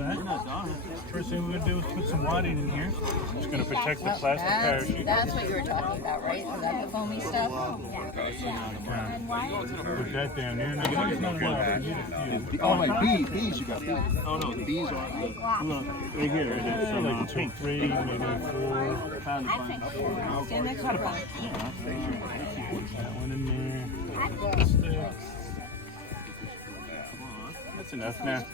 that. First thing we're going to do is put some wadding in here. It's going to protect the plastic parachute. That's what you were talking about, right? Is that the foamy stuff? Put that down there. Now, you don't need a lot, but you need a few. Oh, like bees, you got bees. Oh, no, the bees are Look, right here. It is like 2, 3, maybe 4. Stand next to brother. That one in there. That's enough. Now,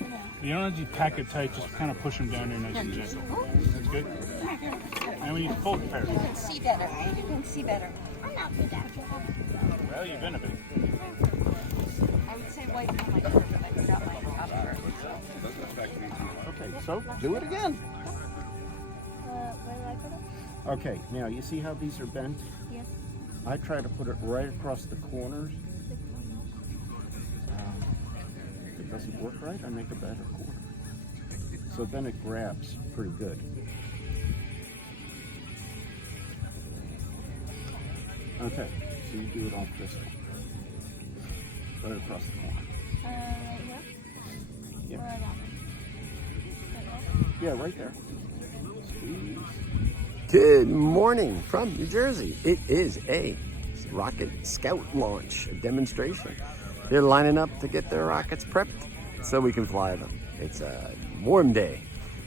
you don't have to pack it tight, just kind of push them down there nice and gentle. That's good. And we need to fold the parachute. You can see better. You can see better. I'm not good at it. Well, you've been a bit. I would say white on my shirt, but I forgot my top part. Okay, so do it again. Where do I put it? Okay, now you see how these are bent? Yes. I try to put it right across the corners. If it doesn't work right, I make a better corner. So then it grabs pretty good. Okay, so you do it off this one. Right across the corner. Yeah. Yeah. Or that one. Yeah, right there. Squeeze. Good morning from New Jersey. It is a rocket scout launch, a demonstration. They're lining up to get their rockets prepped so we can fly them. It's a warm day.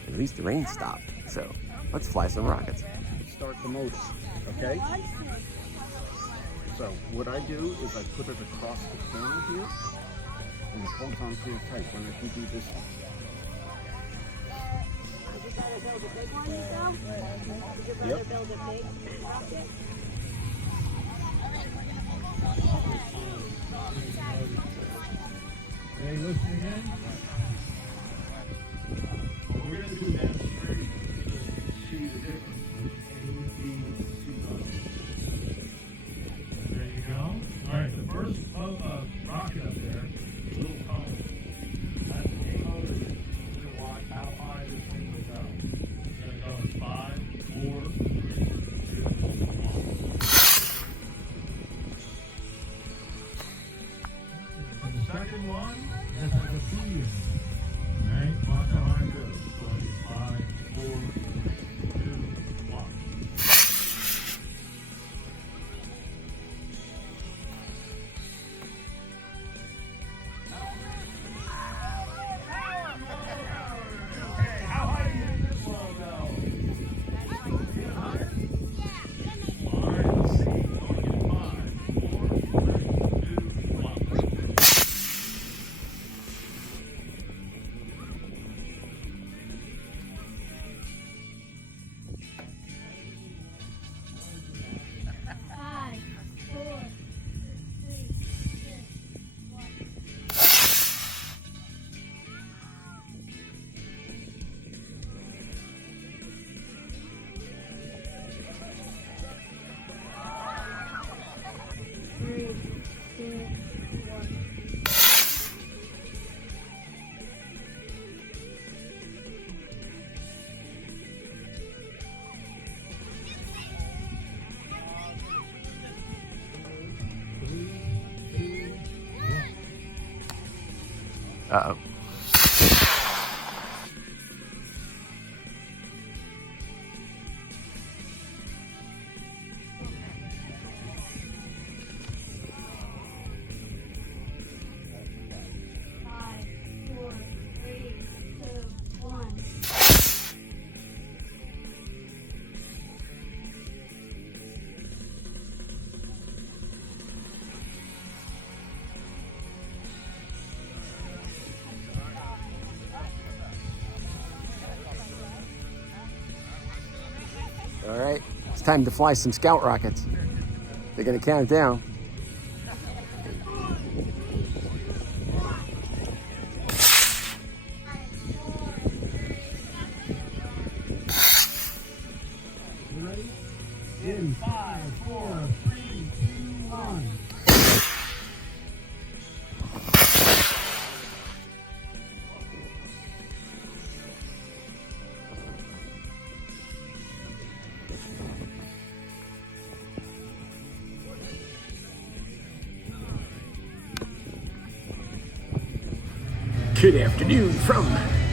At least the rain stopped. So let's fly some rockets. Start the motor, okay? So what I do is I put it across the corner here and it holds on pretty tight. When I can do this one. Yep. Hey, listen again. What we're going to do that straight is see the difference between the two buttons. There you go. All right, the first rocket up there, the little cone, that's the aim motor. You're going to watch how high this thing will go. It's going to go in 5, 4, 3, 2, 1. And the second one, this is a feed. All right, watch how high it goes. So it's 5, 4, 2, 1. Okay, how high do you think this one will go? Get higher? All right, let's see. Going in 5, 4, 3, 2, 1. Five, 4, 3, 2, 1. Three, 2, 1. Uh-oh. Five, 4, 3, 2, 1. All right, it's time to fly some scout rockets. They're gonna count down. You ready? In 5, 4, 3, 2, 1. Good afternoon from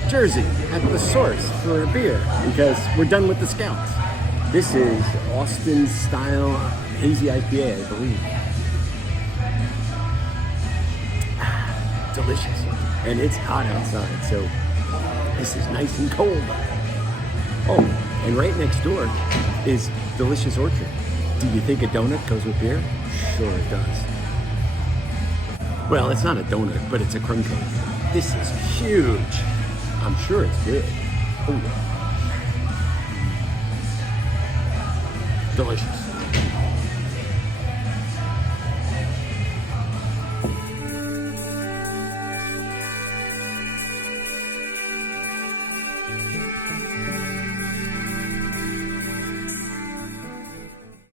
Jersey at the source for a beer because we're done with the Scouts. This is Austin style hazy IPA, I believe. Delicious. And it's hot outside, so this is nice and cold. Oh, and right next door is Delicious Orchard. Do you think a donut goes with beer? Sure it does. Well, it's not a donut, but it's a crumb cake. This is huge. I'm sure it's good. Oh. Delicious.